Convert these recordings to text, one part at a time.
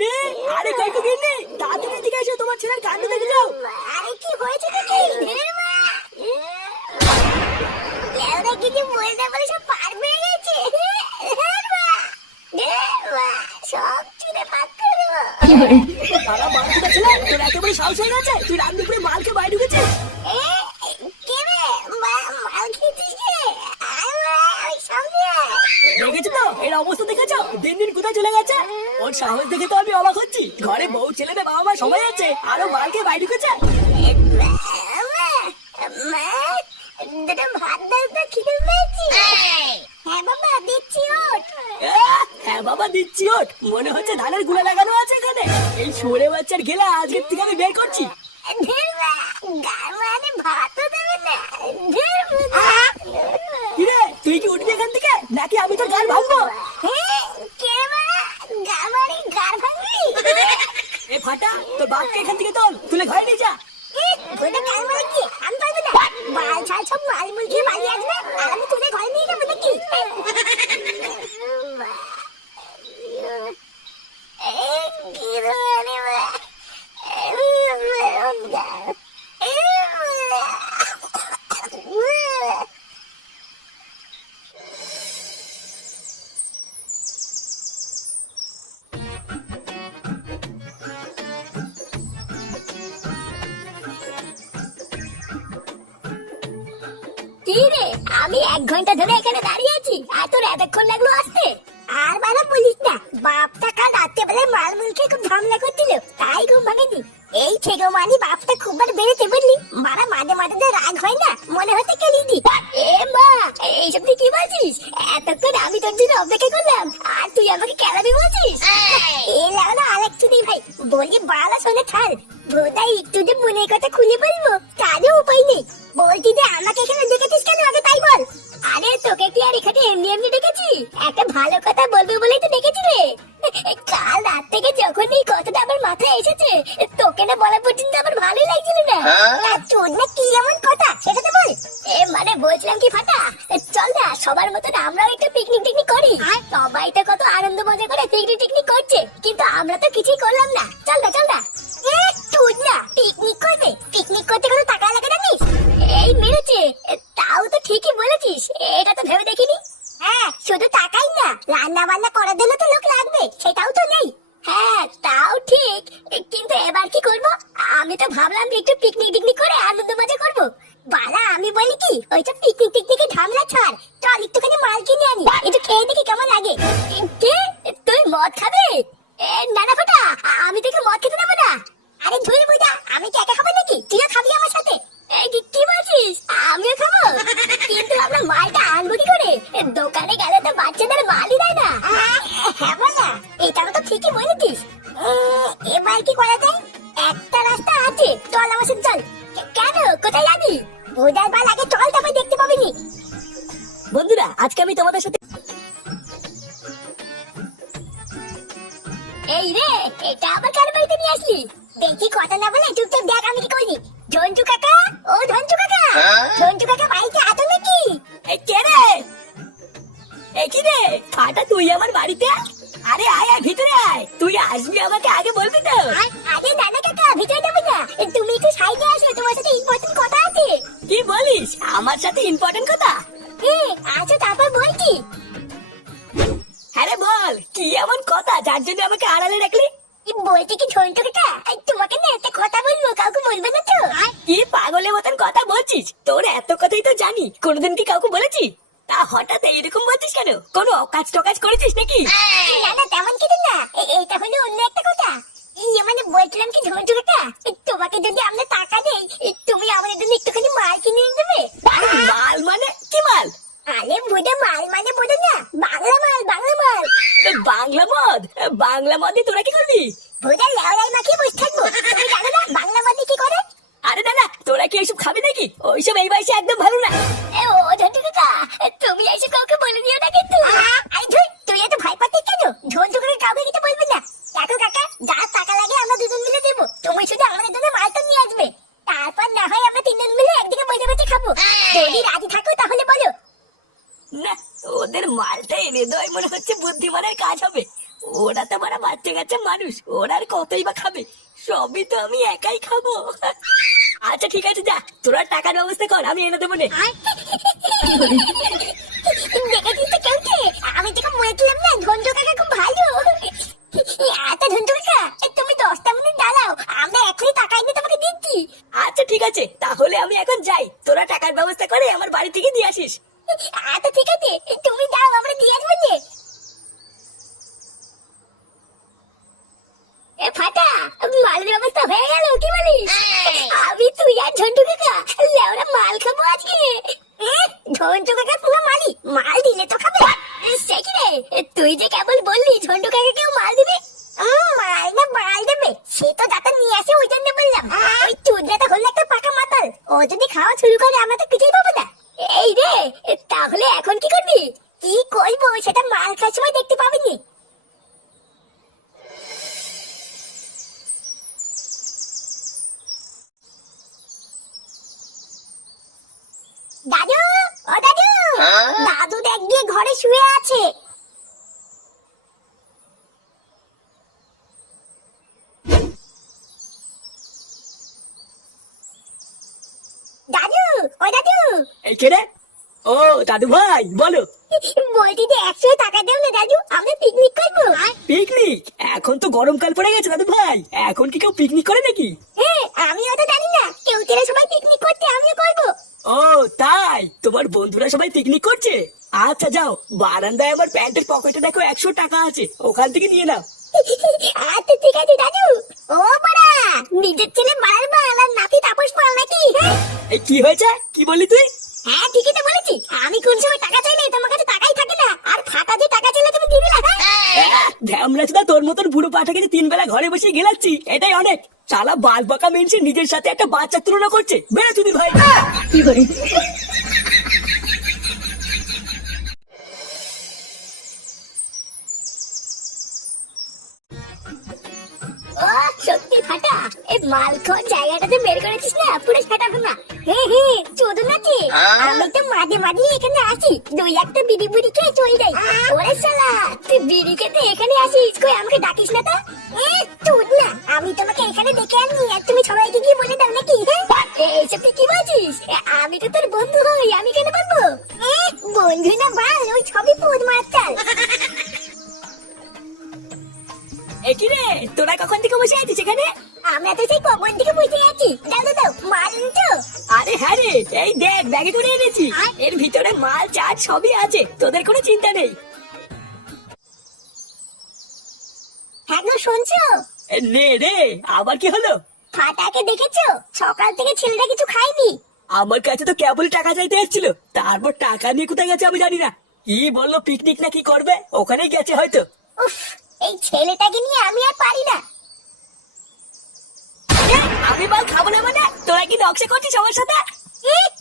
গিন্নি, আরে কই গো গিন্নি, তাড়াতাড়ি এদিকে এসো, তোমার ছেলের কাণ্ড দেখে যাও। আরে কি হয়েছে নাকি? ঢের মা লেওরা গিনি বলতে বলে সব পার পেয়ে গেছে। ঢের মা সব চুরে পাক করে দেবো। তারা বাড়িতে ছেলে, তোর এত বড় সাহস হয়ে গেছে, তুই রান্না করে মালকে বাইরে ঢুকেছিস। কে রে মাল খেয়েছিস কে? আরে মা ওই সামনে দেখেছো তো এর অবস্থা, দেখেছো দিন দিন কোথায় চলে গেছে। ওর সাহস দেখে তো আমি অবাক হচ্ছি। ঘরে বউ ছেলেদের বাবা মা সবাই আছে, আরো মালকে বাইরে ঢুকেছে। দুটো ভাত ডাল তো খিদে পেয়েছি। হ্যাঁ বাবা দিচ্ছি ওঠ। হ্যাঁ বাবা দিচ্ছি ওঠ, মনে হচ্ছে ধানের গুঁড়া লাগানো আছে এখানে। এই সরে বাচ্চার গেলা আজকের থেকে আমি বের করছি। ভাতও দেবে না। কিরে তুই কি উঠবি এখান থেকে, নাকি আমি তোর গাল ভাঙবো? এ ফাটা, তোর বাপকে এখান থেকে তোল, তুলে ঘরে নিয়ে যা। আমি 1 ঘন্টা ধরে এখানে দাঁড়িয়ে আছি, আর তোর এতক্ষণ লাগলো আসতে? আর বাবা বলিস না, বাপটা কাল রাতে বেলায় মাল মুলকে খুব ঝামেলা করছিল, তাই ঘুম ভাঙেনি। এই ছেগো মানি বাপটা খুব বার বেড়েছে বুঝলি, মারা মাঝে মাঝে যে রাগ হয় না, মনে হচ্ছে কে দিদি। এ মা এইসব তুই কি বলছিস? এতক্ষণ আমি তোর জন্য অপেক্ষা করলাম, আর তুই আমাকে কেলাবি বলছিস? এ লাউনা আরেকটু দিই ভাই, বলি বালা শোনে ছাড়। বোধহয় একটু যে মনের কথা খুলে বলবো তারও উপায় নেই। বলছি যে আমাকে এখানে দেখেছিস কেন, আগে তাই বল। আরে তোকে কি আর এখানে এমনি এমনি দেখেছি? একটা ভালো কথা বলবো বলেই তো দেখেছি রে। কাল রাত থেকে যখন এই কথাটা আমার মাথায় এসেছে, তোকে না বলা পর্যন্ত আমার ভালোই লাগছিল না। তোর না কি এমন কথা সেটা তো বল। মানে বলছিলাম কি ফাটা, চল না সবার মতন আমরাও একটু পিকনিক টিকনিক করি। সবাই তো কত আনন্দ মজা করে পিকনিক টিকনিক করছে, কিন্তু আমরা তো কিছুই করলাম না। চল না চল না। তুই না পিকনিক করবে? পিকনিক করতে কোনো টাকা লাগে জানিস? এই মেরেছে, তাও তো ঠিকই বলেছিস, এটা তো ভেবে দেখিনি। হ্যাঁ শুধু টাকাই না, রান্না বান্না করার জন্য তো লোক লাগবে, সেটাও তো নেই। হ্যাঁ তাও ঠিক, কিন্তু এবার কি করব? আমি তো ভাবলাম একটু পিকনিক টিকনিক করে আনন্দ মজা করবো। বালা আমি বলি কি, ওইটা পিকনিক টিকনিকে ঝামেলা ছাড়, চল একটুখানি মাল কিনে আনি, একটু খেয়ে দেখি কেমন লাগে। কে তুই মদ খাবে? না না ফোটা, আমি তোকে মদ খেতে দেবো না। আরে ধুই বুঝা, আমি কি একা খাবো নাকি? তুইও খাবি আমার সাথে? কি বলছিস? আমিও খাবো? কিন্তু আমরা মালটা আনবো কি করে? দোকানে গেলে তো বাচ্চাদের মালই দেয় না। হ্যাঁ বলা, এটা তো ঠিকই বলেছিস। এবার কি করা যায়? একটা রাস্তা আছে, চল আমার সাথে চল। কেন, কোথায় যাবি? ভোদার বাল আগে চল, তারপর দেখতে পাবি নি। বন্ধুরা আজকে আমি তোমাদের সাথে এই রে, এটা আবার কার বাড়িতে নিয়ে আসলি? দেখি কথা না বলে চুপচাপ দেখ আমি কি করি। ঝন্টু কাকা, ও ঝন্টু কাকা, ঝন্টু কাকা বাড়িতে আছো নাকি? কে রে? কি রে ফাটা, তুই আমার বাড়িতে? আরে আয় আয় ভিতরে আয়, তুই আসবি আমাকে আগে বলবি তো। আরে না না কাকা, ভিতরে যাবো না, তুমি একটু সাইডে আসো, তোমার সাথে ইম্পর্টেন্ট কথা আছে। কি বলিস, আমার সাথে ইম্পর্টেন্ট কথা? আচ্ছা তারপর বলছি। হ্যাঁ রে বল, কি এমন কথা যার জন্য আমাকে আড়ালে রাখলি? বলছি কি ঝন্টু কাকা, তোমাকে না একটা কথা বলবো, কাউকে বলবে না তো? কি পাগলের মতন কথা বলছিস? তোর এত কথাই তো জানি, কোনোদিন কি কাউকে বলেছি? তা হঠাৎ এইরকম বলছিস কেন? কোনো অকাজ টকাজ করেছিস নাকি? না না তেমন কিছু না, এটা হলো অন্য একটা কথা। মানে বলছিলাম কি ঝন্টু কাকা, তোমাকে যদি আমরা টাকা দেই, তুমি আমাদের জন্য একটুখানি মাল কিনে এনে দেবে। মাল মানে কি মাল? আরে বুঝে মাল মানে বোঝো না, বাংলা মাল, বাংলা মাল। বাংলা মদ? বাংলা মদে তোরা কি করবি? বুঝে লেওলাই মাখিয়ে বসে থাকবো, তুমি জানো না বাংলা মদে কি করে? আরে না না, তোরা কি এইসব খাবি নাকি? ওইসব এই বয়সে একদম ভালো না। ও ঝন্টু কাকা, তুমি এইসব কাউকে বলে দিও না কিন্তু। আই ধুই, তুই এত ভয় পাচ্ছিস কেন? ঝন্টু কাকা কাউকে কিছু বলবি না। দেখো কাকা, যা টাকা লাগে আমরা দুজন মিলে দেবো, তুমি শুধু আমাদের জন্য মালটা নিয়ে আসবে, তারপর না হয় আমরা তিনজন মিলে একদিকে বসে বসে খাবো। যদি রাজি থাকো তাহলে বলো। না, ওদের মালটা এনে দেওয়াই মনে হচ্ছে বুদ্ধিমানের কাজ হবে। ওরা তো বড় বাচ্চা কাচ্চা বাচ্চা মানুষ, ওরা আর কতই বা খাবে, সবই তো আমি একাই খাবো। আচ্ছা ঠিক আছে, যা তোরা টাকার ব্যবস্থা কর, আমি এনে দেবো নে। দেখেছিস তো কেউকে? আমি তোকে বলেছিলাম না ঝন্টু কাকা খুব ভালো। আচ্ছা ঝন্টু কাকা, তুমি 10টা মিনিট দাঁড়াও, আমরা এখনই টাকা এনে তোমাকে দিচ্ছি। আচ্ছা ঠিক আছে, তাহলে আমি এখন যাই, তোরা টাকার ব্যবস্থা করে আমার বাড়ি থেকে দিয়ে আসিস। আচ্ছা ঠিক আছে, তুমি যাও, আমরা দিয়ে আসবো নে। এ ফাটা, মালের ব্যবস্থা হয়ে গেল কি বলিস? আমি তুই আর ঝন্টু কাকা লেওরা মাল খাবো আজকে। ঝন্টু কাকা পুরো মালি, মাল দিলে তো খাবে। সে কি রে, তুই যে কেবল বললি ঝন্টু কাকা কেউ মাল দিবে? মাল না মাল দেবে সে তো যাতে নিয়ে আসে ওই জন্য বললাম। ওই চুদরাটা হলো একটা পাকা মাতাল, ও যদি খাওয়া শুরু করে আমরা তো কিছুই পাবো না। এই রে, তাহলে এখন কি করবি? কি করবো সেটা মাল খাওয়ার সময় দেখতে পাবিনি। দাদু, ও দাদু, দাদু দেখ গিয়ে ঘরে শুয়ে আছে। দাদু, ও দাদু। এই কে রে? ও দাদু ভাই বলো। বলছি যে 100 টাকা দেও না দাদু, আমরা পিকনিক করবো। পিকনিক? এখন তো গরমকাল পড়ে গেছে দাদু ভাই, এখন কি কেউ পিকনিক করে নাকি? হ্যাঁ, আমিও তো জানি না, কেউ তেরা সবাই পিকনিক করতে, আমিও করবো। ও তাই, তোমার বন্ধুরা সবাই পিকনিক করছে? আচ্ছা যাও, বারান্দায় আমার প্যান্টের পকেটে দেখো 100 টাকা আছে, ওখান থেকে নিয়ে নাও। আচ্ছা ঠিক আছে দাদু। ও বাড়া, নিজের ছেলে মারার বাল আর নাতি তাপস পাল নাকি? এই কি হয়েছে, কি বললি তুই? হ্যাঁ ঠিকই তো বলেছি, আমি কোন সময় টাকা চাইলে তোমার কাছে টাকাই থাকে না, আর ফাটা দিয়ে টাকা চাইলে তুমি দিবি না। ধ্যামরাজদা, তোর মতন বুড়ো পাঠাকে 3 বেলা ঘরে বসে গেলাচ্ছি, এটাই অনেক। শালা বাল বাঁকা মেনছে নিজের সাথে একটা বাচ্চা তুলনা করছে, বেড়া চুদি ভাই। কি করে? ও সত্যি ফাটা, এই মালখন জায়গাটাতে বের করেছিস না, পুরো ফাটাবো না। হ্যাঁ হ্যাঁ, চোদন আছে। আমি তো মাঝে মাঝে এখানে আসি, 2-1টা বিড়ি বুড়ি খেয়ে চলে যাই। ওরে শালা, তুই বিড়ি খেতে এখানে আসিস, কই আমাকে ডাকিস না তা? চোদ না, আমি তোমাকে এখানে দেখে আনি আর তুমি সবাইকে গিয়ে বলে দাও নাকি? এইসব তুই কি বলছিস? আমি তো তোর বন্ধু হই, আমি কেন বলবো? বন্ধু না বাল, ওই সবই পোদ মার চাল। একই রে, তোরা কখন থেকে বসে আছিস এখানে? আমরা তো সেই কখন থেকে বসে আছি। দাও দাও দাও, মাল এনেছো? আরে হ্যাঁ রে, এই দেখ ব্যাগে করে এনেছি, এর ভিতরে মাল চাট সবই আছে, তোদের কোনো চিন্তা নেই। হ্যাঁ গো, শুনছো? নে রে, আবার কি হলো? ফাটাকে দেখেছো? সকাল থেকে ছেলেটা কিছু খায়নি। আমার কাছে তো কেবল টাকা চাইতে এসেছিল, তারপর টাকা নিয়ে কোথায় গেছে আমি জানি না। কি বললো পিকনিক না কি করবে, ওখানেই গেছে হয়তো। উফ, এই ছেলেটাকে নিয়ে আমি আর পারি না। আমি মাল খাবো না মানে? তোরা কি নকশা করছিস আমার সাথে?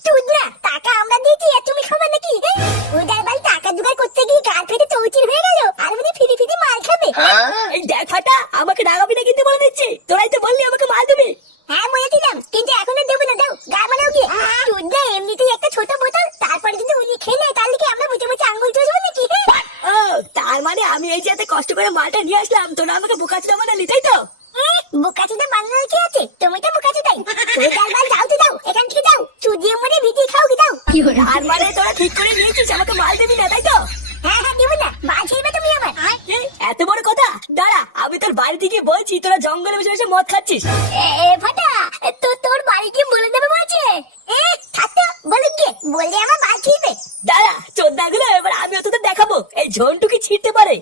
চুদনা, টাকা আমরা দিয়েছি আর তুমি খাবে নাকি? ওদের বাল টাকা জোগাড় করতে গিয়ে গান ফেটে চৌচির হয়ে গেল, আর উনি ফিরি ফিরি মাল খাবে। এই দেখ ফাটা, আমাকে রাগাবি না কিন্তু বলে দিচ্ছি, তোরাই তো বললি আমাকে মাল দিবি। হ্যাঁ বলেছিলাম, কিন্তু এখন আর দেবো না, দাও গা মানাও গিয়ে। চুদনা এমনিতেই একটা ছোট বোতল, তারপরে যদি উনি খেয়ে নেয় তাহলে কি আমরা বুঝে বুঝে আঙ্গুল চুষবো নাকি? ও তার মানে আমি এই যে এত কষ্ট করে মালটা নিয়ে আসলাম, তোরা আমাকে বোকাচোদা বানালি তাই তো? বোকাচোদা বানানোর কি আছে? তুমি তো বোকাচোদাই। তুমি ডালবাল যাও তো দাও, এখান থেকে দাও, চুদিয়ে মরে ভিজিয়ে খাও কি দাও। আর মানে তোরা ঠিক করে নিয়েছিস আমাকে মাল দিবি না তাই তো? হ্যাঁ হ্যাঁ, দেবো না, মাল খেলবে তুমি আমার। এত বড় কথা? দাঁড়া, আমি তোর বাড়ি থেকে বলছি তোরা জঙ্গলে বসে বসে মদ খাচ্ছিস। ফাটা, তো তোর বাড়ি কি বলে দেবে বলছে? থাকতো বলুক গিয়ে, বললে আমার বাল ছিড়বে। দাঁড়া চোদ্দাগুলো, এবার আমিও তোদের দেখাবো এই ঝন্টু কি ছিঁড়তে পারে।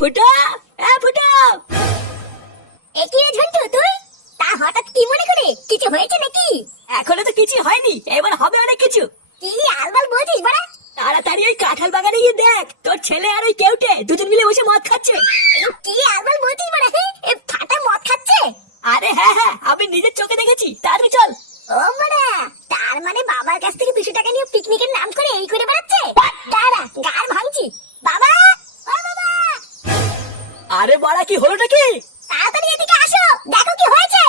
ফুটো, ফুটো। একই রে ঝন্টু, তুই তা হঠাৎ কি মনে করে? কিছু হয়েছে নাকি? এখনো তো কিছু হয়নি, এবার হবে অনেক কিছু। কি আলবাল বলছিস বড়া? তাড়াতাড়ি ওই কাঁঠাল বাগানে গিয়ে দেখ, তোর ছেলে আর ওই কেউটে দুজন মিলে বসে মদ খাচ্ছে। কি আলবাল বলছিস বড়া? ফাটা মদ খাচ্ছে? আরে হ্যাঁ হ্যাঁ, আমি নিজের চোখে দেখেছি, তাড়াতাড়ি চল। ও বড়া, তার মানে বাবার কাছ থেকে 200 টাকা নিয়ে পিকনিকের নাম করে এই করে বেড়াচ্ছে? দাঁড়া, গার ভাঙছি। বাবা, ও বাবা। আরে বাড়া, কি হলো নাকি? তাড়াতাড়ি এদিকে আসো, দেখো কি হয়েছে।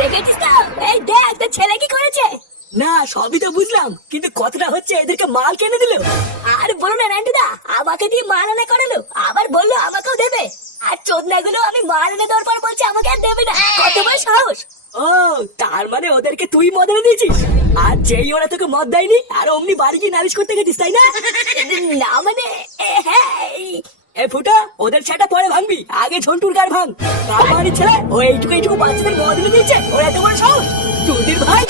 দেখেছিস তো? এই দেখ তোর ছেলে কি করেছে। না সবই তো বুঝলাম, কিন্তু কথাটা হচ্ছে এদেরকে মাল কেনে দিল। আর বলো না নান্টুদা, আমাকে দিয়ে মাল আনা করালো, আবার বললো আমাকেও দেবে। আর চোদনাগুলো আমি মাল এনে দেওয়ার পর বলছে আমাকে আর দেবে না। কত বড় সাহস! ও তার মানে ওদেরকে তুই মদ এনে দিয়েছিস, আর যেই ওরা তোকে মদ দেয়নি আর অমনি বাড়ি গিয়ে নালিশ করতে গেছিস, তাই না? না মানে হ্যাঁ এ ফুটা, ওদের সেটা পরে ভাঙবি, আগে ঝন্টুর গার ভাঙ। তার বাড়ির ছেলে ও এইটুকু বাচ্চাদের মদ এনে দিয়েছে, ওর এত বড় সাহস! চুদির ভাই।